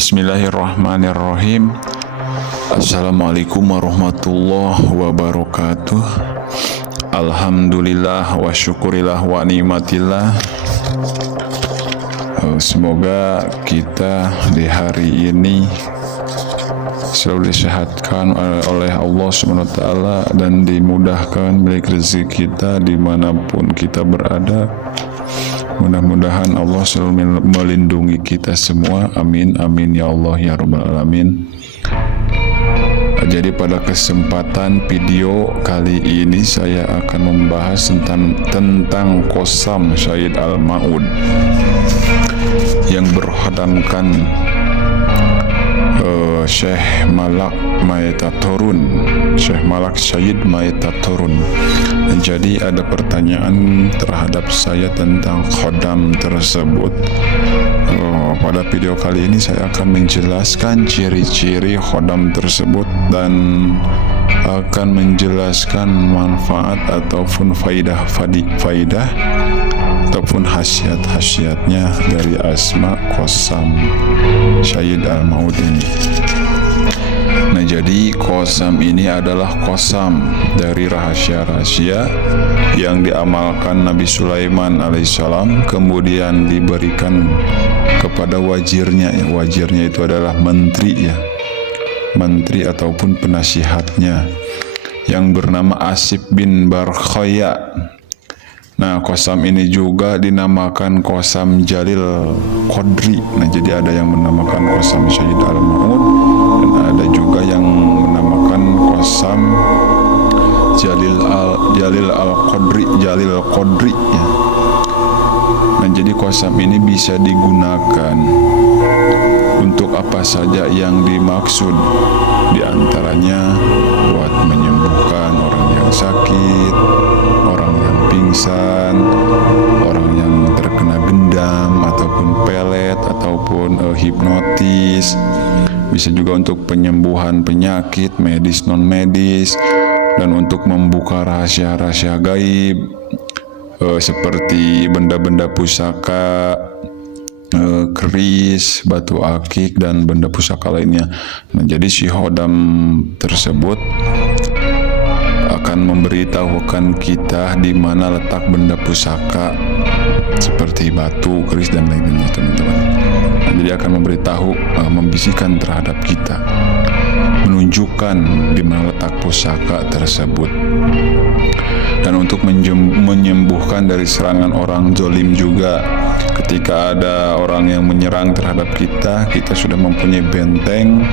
Bismillahirrahmanirrahim. Assalamualaikum warahmatullahi wabarakatuh. Alhamdulillah wa syukurillah wa ni'matillah. Semoga kita di hari ini selalu disehatkan oleh Allah SWT dan dimudahkan milik rezeki kita dimanapun kita berada. Mudah-mudahan Allah selalu melindungi kita semua. Amin, amin ya Allah ya Rabbal Alamin. Jadi pada kesempatan video kali ini saya akan membahas tentang Qasam Sayyid Al-Ma'ud yang berkhodamkan Syekh Malak Maitaturun, Syekh Malak Sayyid Maitaturun. Jadi ada pertanyaan terhadap saya tentang khodam tersebut. Pada video kali ini saya akan menjelaskan ciri-ciri khodam tersebut dan akan menjelaskan manfaat ataupun faidah ataupun khasiat-khasiatnya dari asma Qasam Sayyid Al-Ma'ud ini. Nah, jadi Qasam ini adalah qasam dari rahasia-rahasia yang diamalkan Nabi Sulaiman alaihissalam, kemudian diberikan kepada wazirnya. Wazirnya itu adalah menteri, menteri ataupun penasihatnya yang bernama Asif bin Barkhaya. Nah, Qasam ini juga dinamakan Qasam Jalil Qadri. Nah, jadi ada yang menamakan Qasam Sayyid Al-Ma'ud dan ada juga yang menamakan Qasam Jalil Qadri ya. Nah, jadi Qasam ini bisa digunakan untuk apa saja yang dimaksud. Di antaranya buat menyembuhkan orang yang sakit, orang yang pingsan, orang yang terkena gendam ataupun pelet ataupun hipnotis. Bisa juga untuk penyembuhan penyakit medis non medis dan untuk membuka rahasia-rahasia gaib seperti benda-benda pusaka, keris, batu akik dan benda pusaka lainnya. Nah, jadi si khodam tersebut akan memberitahukan kita di mana letak benda pusaka seperti batu, keris dan lainnya, teman-teman. Nah, jadi akan memberitahu, membisikkan terhadap kita, menunjukkan di mana letak pusaka tersebut. Dan untuk menyembuhkan dari serangan orang zalim juga. Ketika ada orang yang menyerang terhadap kita, kita sudah mempunyai benteng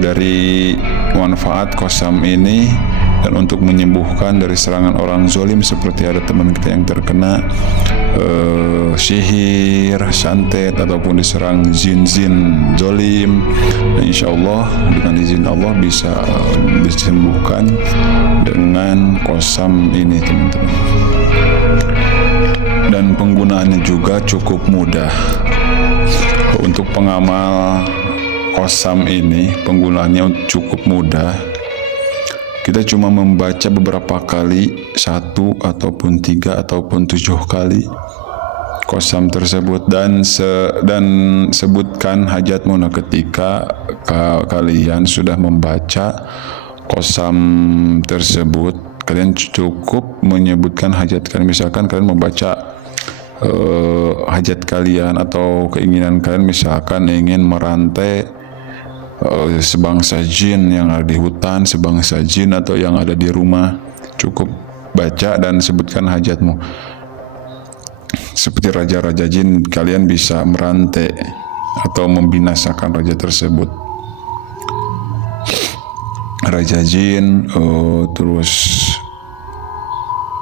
dari manfaat Qasam ini. Dan untuk menyembuhkan dari serangan orang zalim seperti ada teman kita yang terkena sihir, santet ataupun diserang jin-jin zalim, nah, insya Allah dengan izin Allah bisa disembuhkan dengan Qasam ini, teman-teman. Dan penggunaannya juga cukup mudah. Untuk pengamal Qasam ini penggunaannya cukup mudah. Kita cuma membaca beberapa kali, 1 ataupun 3 ataupun 7 kali Qasam tersebut dan sebutkan hajatmu. Nah, ketika kalian sudah membaca Qasam tersebut, kalian cukup menyebutkan hajat kalian. Misalkan kalian membaca hajat kalian atau keinginan kalian, misalkan ingin merantai sebangsa jin yang ada di hutan, sebangsa jin atau yang ada di rumah, cukup baca dan sebutkan hajatmu. Seperti raja-raja jin, kalian bisa merantai atau membinasakan raja tersebut. Raja jin, terus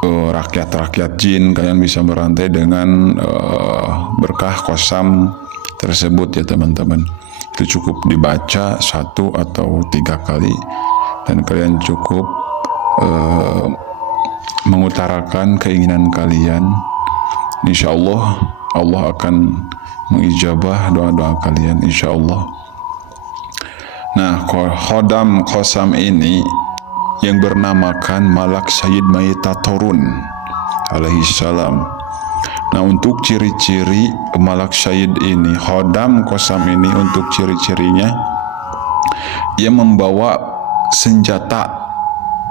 rakyat-rakyat jin, kalian bisa merantai dengan berkah Qasam tersebut ya, teman-teman. Itu cukup dibaca 1 atau 3 kali dan kalian cukup mengutarakan keinginan kalian. Insya Allah Allah akan mengijabah doa-doa kalian, insya Allah. Nah, khodam Qasam ini yang bernamakan Malak Sayyid Maitaturun alaihi salam. Nah, untuk ciri-ciri Malak Syahid ini, Khodam Qasam ini, untuk ciri-cirinya, ia membawa senjata,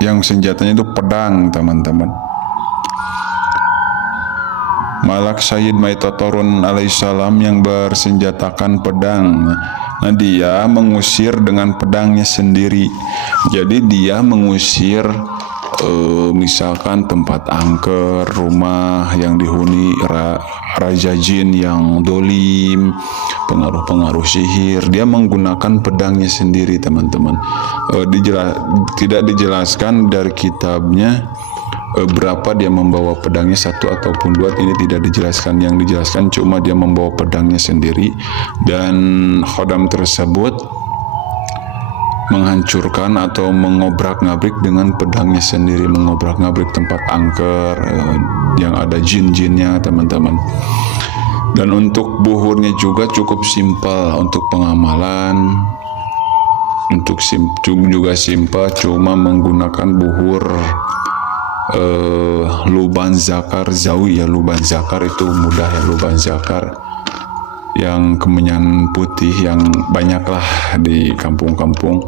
yang senjatanya itu pedang, teman-teman. Malak Syahid Maitatorun alaihissalam yang bersenjatakan pedang. Nah, dia mengusir dengan pedangnya sendiri. Jadi dia mengusir misalkan tempat angker, rumah yang dihuni raja jin yang dolim, pengaruh-pengaruh sihir. Dia menggunakan pedangnya sendiri, teman-teman. Tidak dijelaskan dari kitabnya berapa dia membawa pedangnya, 1 ataupun 2, ini tidak dijelaskan. Yang dijelaskan cuma dia membawa pedangnya sendiri, dan khodam tersebut menghancurkan atau mengobrak-ngabrik dengan pedangnya sendiri, mengobrak-ngabrik tempat angker yang ada jin-jinnya, teman-teman. Dan untuk buhurnya juga cukup simpel untuk pengamalan. Untuk juga simpel, cuma menggunakan buhur luban zakar zawi, ya. Luban zakar itu mudah, ya. Luban zakar yang kemenyan putih yang banyaklah di kampung-kampung.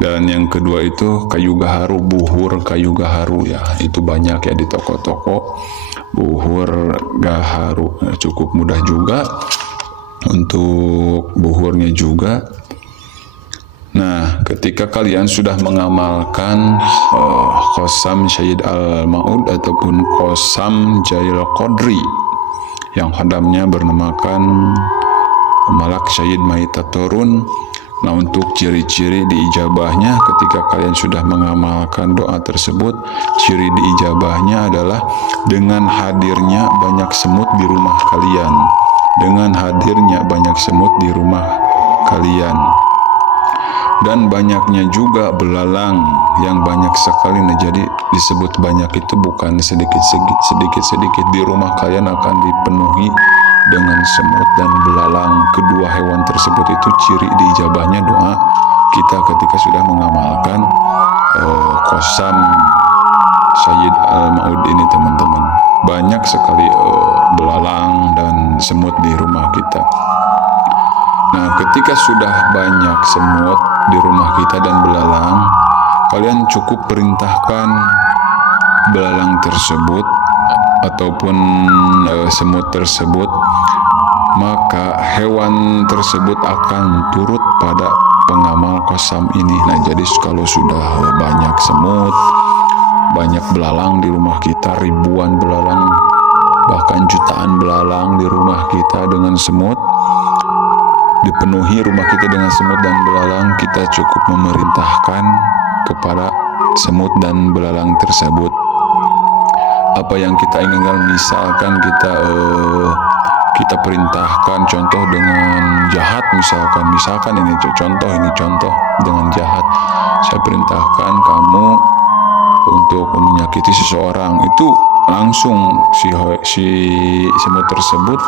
Dan yang kedua itu kayu gaharu, buhur kayu gaharu, ya. Itu banyak, ya, di toko-toko. Buhur gaharu cukup mudah juga untuk buhurnya juga. Nah, ketika kalian sudah mengamalkan Qasam Syahid Al-Ma'ud ataupun Qasam Jail Qadri yang khodamnya bernamakan Malak Syahid Maitatorun. Nah, untuk ciri-ciri diijabahnya, ketika kalian sudah mengamalkan doa tersebut, ciri diijabahnya adalah dengan hadirnya banyak semut di rumah kalian. Dengan hadirnya banyak semut di rumah kalian. Dan banyaknya juga belalang yang banyak sekali. Nah, jadi disebut banyak itu bukan sedikit-sedikit. Di rumah kalian akan dipenuhi dengan semut dan belalang. Kedua hewan tersebut itu ciri diijabahnya doa kita ketika sudah mengamalkan Qasam Syahid Al-Ma'ud ini, teman-teman. Banyak sekali belalang dan semut di rumah kita. Nah, ketika sudah banyak semut di rumah kita dan belalang, kalian cukup perintahkan belalang tersebut ataupun semut tersebut, maka hewan tersebut akan turut pada pengamal Qasam ini. Nah, jadi kalau sudah banyak semut, banyak belalang di rumah kita, ribuan belalang, bahkan jutaan belalang di rumah kita dengan semut, dipenuhi rumah kita dengan semut dan belalang, kita cukup memerintahkan kepada semut dan belalang tersebut apa yang kita inginkan. Misalkan kita perintahkan, contoh dengan jahat, misalkan ini contoh dengan jahat, saya perintahkan kamu untuk menyakiti seseorang, itu langsung si semut tersebut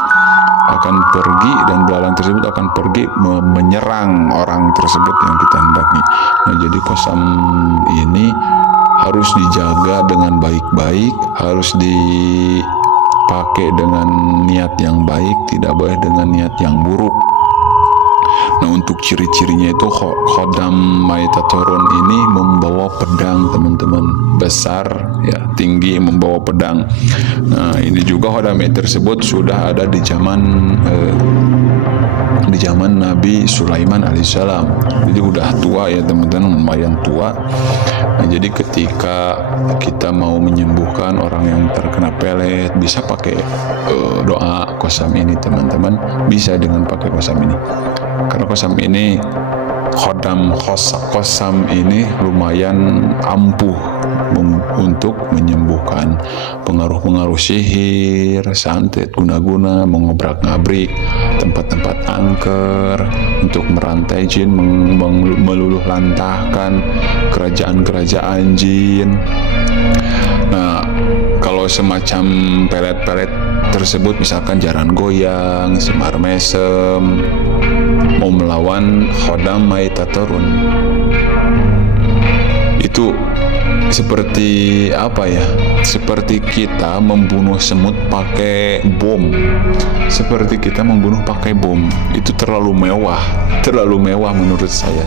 akan pergi dan belalang tersebut akan pergi menyerang orang tersebut yang kita hendaki. Nah, jadi Qasam ini harus dijaga dengan baik-baik, harus dipakai dengan niat yang baik, tidak boleh dengan niat yang buruk. Nah, untuk ciri-cirinya itu Khodam Maitatorun ini membawa pedang, teman-teman, besar, ya, tinggi, membawa pedang. Nah, ini juga Khodam tersebut sudah ada di zaman Nabi Sulaiman alaihissalam. Jadi udah tua, ya, teman-teman, lumayan tua. Nah, jadi ketika kita mau menyembuhkan orang yang terkena pelet, bisa pakai doa Qasam ini, teman-teman. Bisa dengan pakai Qasam ini. Karena Qasam ini, Qasam ini lumayan ampuh untuk menyembuhkan pengaruh-pengaruh sihir, santet, guna-guna, mengobrak-ngabrik tempat-tempat angker, untuk merantai jin, meluluh lantahkan kerajaan-kerajaan jin. Nah, kalau semacam pelet-pelet tersebut, misalkan jaran goyang, semar mesem, mau melawan Khodam Maitatorun, itu itu seperti apa ya? Seperti kita membunuh semut pakai bom. Seperti kita membunuh pakai bom. Itu terlalu mewah menurut saya.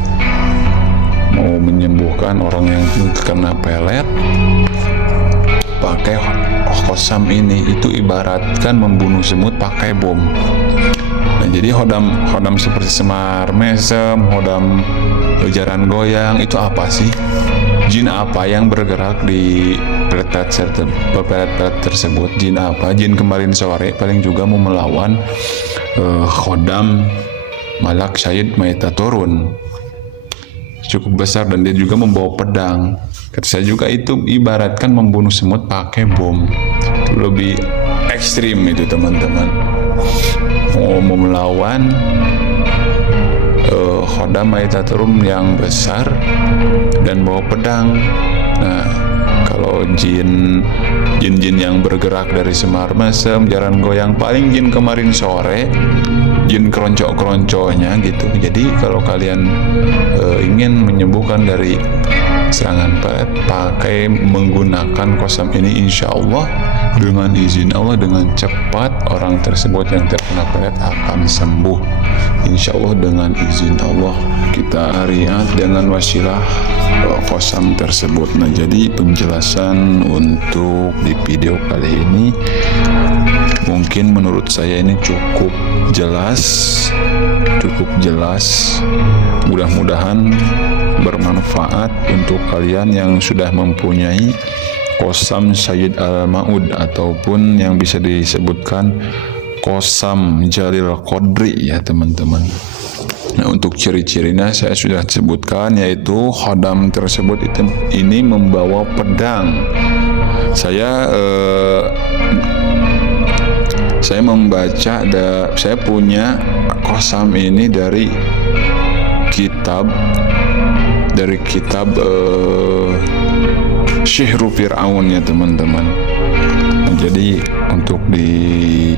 Mau menyembuhkan orang yang kena pelet pakai khosam ini, itu ibaratkan membunuh semut pakai bom. Nah, jadi hodam seperti semar mesem, hodam jaran goyang, itu apa sih? Jin apa yang bergerak di pelet-pelet tersebut? Jin apa? Jin kemarin sore paling juga mau melawan khodam Malak Syahid Maita Turun, cukup besar, dan dia juga membawa pedang. Kata saya juga itu ibaratkan membunuh semut pakai bom. Lebih ekstrim itu teman-teman. Mau melawan khodam Maita Turun yang besar dan bawa pedang. Nah, kalau jin yang bergerak dari semar mesem, jaran goyang, paling jin kemarin sore, jin keroncok-keronconya gitu. Jadi kalau kalian ingin menyembuhkan dari serangan pelet, pakai menggunakan khosam ini, insya Allah dengan izin Allah, dengan cepat orang tersebut yang terkena pelet akan sembuh, insya Allah dengan izin Allah. Kita riat dengan wasilah khosam tersebut. Nah, jadi penjelasan untuk di video kali ini mungkin menurut saya ini cukup jelas. Mudah-mudahan bermanfaat untuk kalian yang sudah mempunyai khosam Sayyid Al-Ma'ud ataupun yang bisa disebutkan khosam Jalil Qadri ya teman-teman. Nah, untuk ciri-cirinya saya sudah sebutkan, yaitu khodam tersebut ini membawa pedang. Saya membaca, saya punya khosam ini dari kitab Syihru Fir'aun ya teman-teman. Nah, jadi untuk di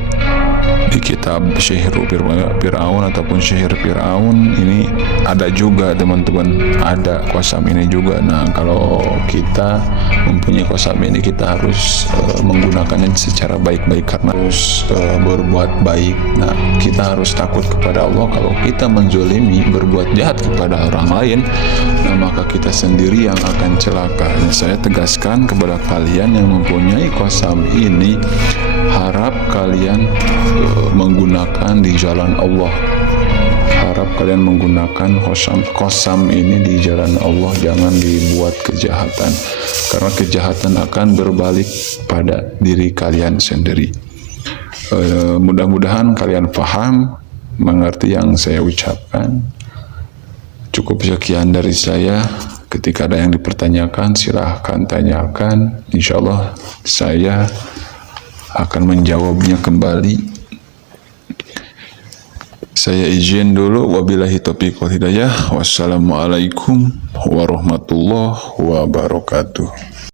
kitab Syihru Fir'aun ataupun Syihir Fir'aun ini ada juga teman-teman, ada khosam ini juga. Nah, kalau kita mempunyai khosam ini, kita harus menggunakannya secara baik-baik karena harus berbuat baik. Nah, kita harus takut kepada Allah. Kalau kita menzolimi, berbuat jahat kepada orang lain, nah maka kita sendiri yang akan celaka. Nah, saya tegaskan kepada kalian yang mempunyai khosam ini, harap kalian menggunakan di jalan Allah. Harap kalian menggunakan khosam ini di jalan Allah, jangan dibuat kejahatan, karena kejahatan akan berbalik pada diri kalian sendiri. Mudah-mudahan kalian paham, mengerti yang saya ucapkan. Cukup sekian dari saya. Ketika ada yang dipertanyakan, silahkan tanyakan. Insya Allah saya akan menjawabnya kembali. Saya izin dulu. Wabillahi taufiq wal hidayah. Wassalamualaikum warahmatullahi wabarakatuh.